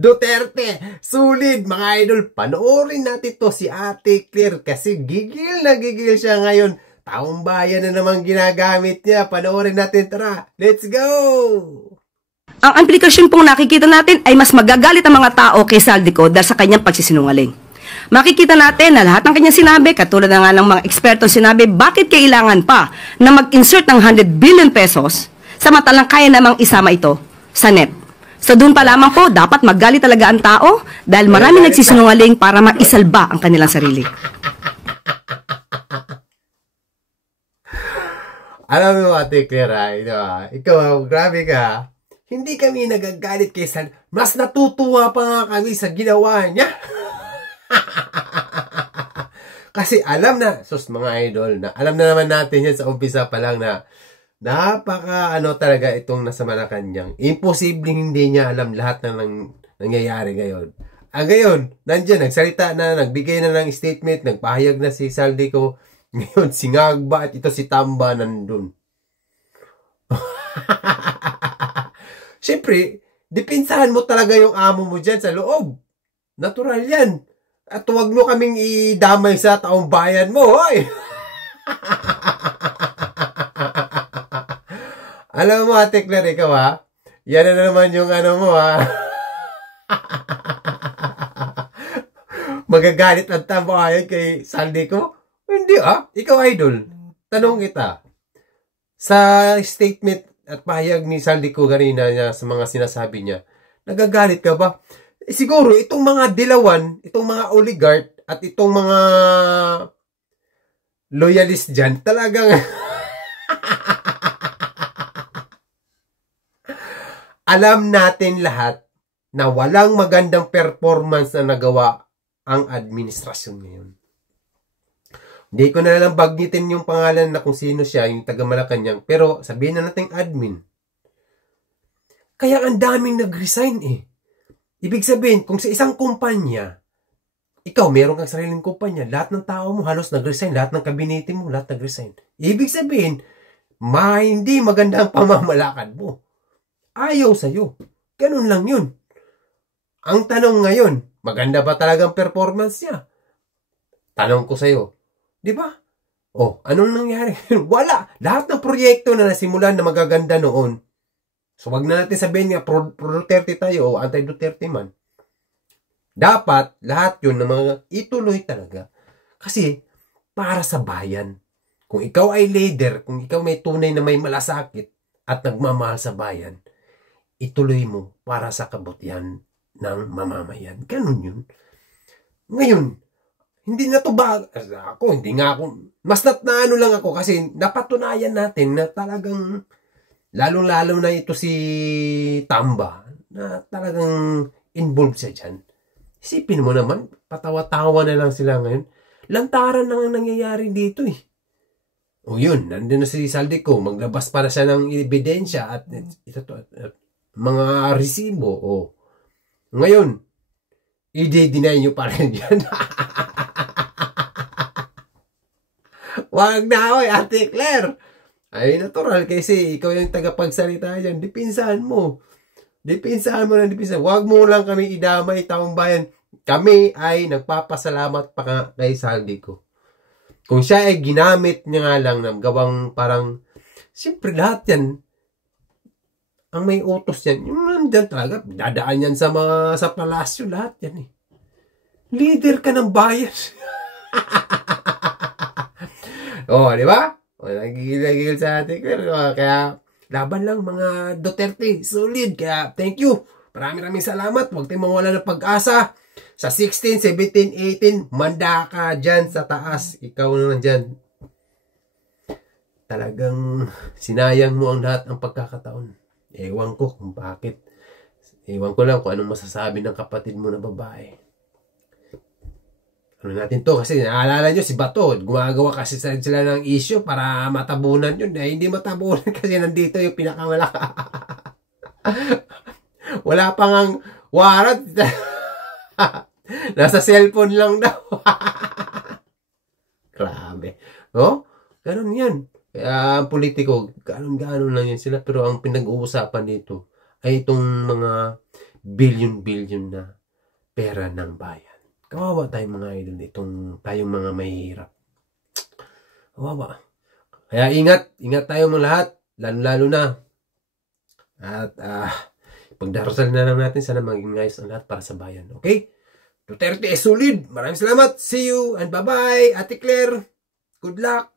Duterte, sulit mga idol. Panoorin natin to si Ate Claire kasi gigil na gigil siya ngayon. Taong bayan na naman ginagamit niya. Panoorin natin, tara. Let's go! Ang implikasyon pong nakikita natin ay mas magagalit ang mga tao kay Saldico dahil sa kanyang pagsisinungaling. Makikita natin na lahat ng kanyang sinabi, katulad na nga ng mga eksperto sinabi, bakit kailangan pa na mag-insert ng 100 billion pesos samantalang kaya namang isama ito sa NEP. So doon pa lamang po, dapat magalit talaga ang tao dahil marami nagsisinungaling para maisalba ang kanilang sarili. Alam mo, Ate Claire, ikaw, grabe ka. Hindi kami nagagalit kay San. Mas natutuwa pa nga kami sa ginawa niya. Kasi alam na, sus mga idol, na alam na naman natin yan sa umpisa pa lang na napaka talaga itong nasa Malacanang. Imposibleng hindi niya alam lahat ng nangyayari ngayon. Ngayon, nandiyan, nagsalita na, nagbigay na ng statement, nagpahayag na si Saldico. Ngayon, si Ngagba at ito si Tamba nandun. Siyempre, dipinsahan mo talaga yung amo mo dyan sa loob. Natural yan. At huwag mo kaming idamay sa taong bayan mo, hoy! Alam mo, Ate Claire, ikaw yan na naman yung mo magagalit ang tambayan kay Saldico? Hindi ikaw idol. Tanong kita. Sa statement at pahayag ni Saldico kanina niya sa mga sinasabi niya, nagagalit ka ba? Siguro itong mga dilawan, itong mga oligarch at itong mga loyalist dyan, talagang alam natin lahat na walang magandang performance na nagawa ang administrasyon ngayon. Hindi ko na lang bagnitin yung pangalan na kung sino siya, yung taga Malacanang, pero sabihin na natin admin. Kaya ang daming nag-resign Ibig sabihin, kung sa isang kumpanya, ikaw meron kang sariling kumpanya, lahat ng tao mo halos nag-resign, lahat ng kabinete mo, lahat nag-resign. Ibig sabihin, hindi maganda ang pamamalakad mo. Ayaw sa'yo. Ganun lang yun. Ang tanong ngayon, maganda ba talagang performance niya? Tanong ko sa'yo, di ba? Anong nangyari? Wala. Lahat ng proyekto na nasimulan na magaganda noon. So, wag na natin sabihin nga, pro-Duterte tayo o anti-Duterte man. Dapat, lahat yun na mga ituloy talaga. Kasi, para sa bayan. Kung ikaw ay leader, kung ikaw may tunay na may malasakit at nagmamahal sa bayan, ituloy mo para sa kabutihan ng mamamayan. Ganun yun. Ngayon, hindi na to ba, hindi nga ako, mas naano lang ako kasi napatunayan natin na talagang, lalong-lalo na ito si Tamba, na talagang involved siya dyan. Isipin mo naman, patawa-tawa na lang sila ngayon. Lantaran na nga nangyayari dito yun, nandun na si Saldico, maglabas para siya ng ebidensya at mga resibo. Ngayon, i-deny nyo pa rin yan. Wag na Ate Claire. Ay, natural kasi ikaw yung tagapagsalita dyan. Dipinsahan mo. Wag mo lang kami idamay, taong bayan. Kami ay nagpapasalamat pa kay Saldico. Kung siya ay ginamit niya nga lang ng gawang parang, siyempre lahat yan, ang may utos yan, yung nandyan talaga, dadaan yan sa palasyo, lahat yan Leader ka ng bayan. Di ba? Nagigil sa atin. Kaya, laban lang mga Duterte. Solid. Kaya, thank you. Maraming salamat. Huwag tayong mawala ng pag-asa. Sa 16, 17, 18, manda ka dyan sa taas. Ikaw naman dyan. Talagang sinayang mo ang lahat ng pagkakataon. Ewan ko kung bakit. Ewan ko lang kung anong masasabi ng kapatid mo na babae. Ano natin to? Kasi naalala nyo si Bato. Gumagawa kasi sila ng issue para matabunan yun. Hindi matabunan kasi nandito yung pinakamalaka. Wala pang ang warrant. Nasa cellphone lang daw. Grabe. Ganun yan. Kaya ang politiko, ganon lang yan sila. Pero ang pinag-uusapan dito, ay itong mga billion-billion na pera ng bayan. Kawawa tayong mga idol, tayong mga mahihirap. Kawawa. Kaya ingat tayo mga lahat, lalo na. At pagdarasal na lang natin, sana maging ayos ang lahat para sa bayan. Okay? Duterte is solid. Maraming salamat. See you and bye-bye. Ate Claire, good luck.